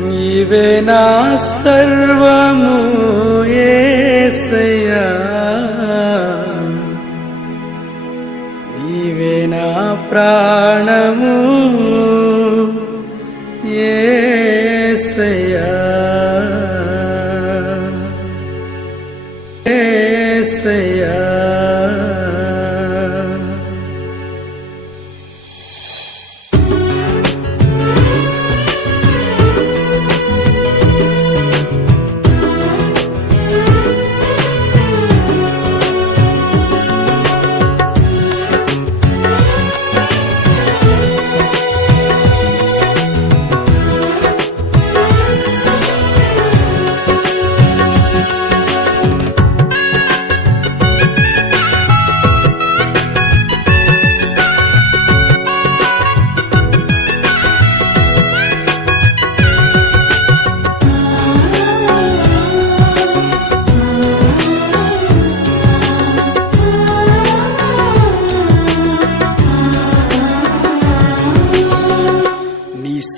నీవే నా సర్వము యేసయ్యా, నీవే నా ప్రాణము యేసయ్యా, యేసయ్యా.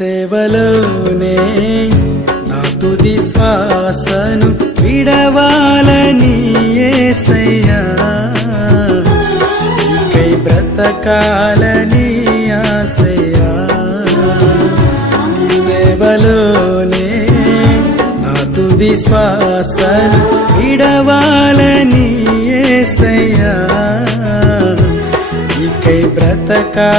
సేవలోనే నా తుది శ్వాసను విడవాలని యేసయ్యా, నీకై బ్రతకాలని ఆశయ్యా. నీ సేవలోనే నా తుది శ్వాసను విడవాలని యేసయ్యా, నీకై బ్రతకా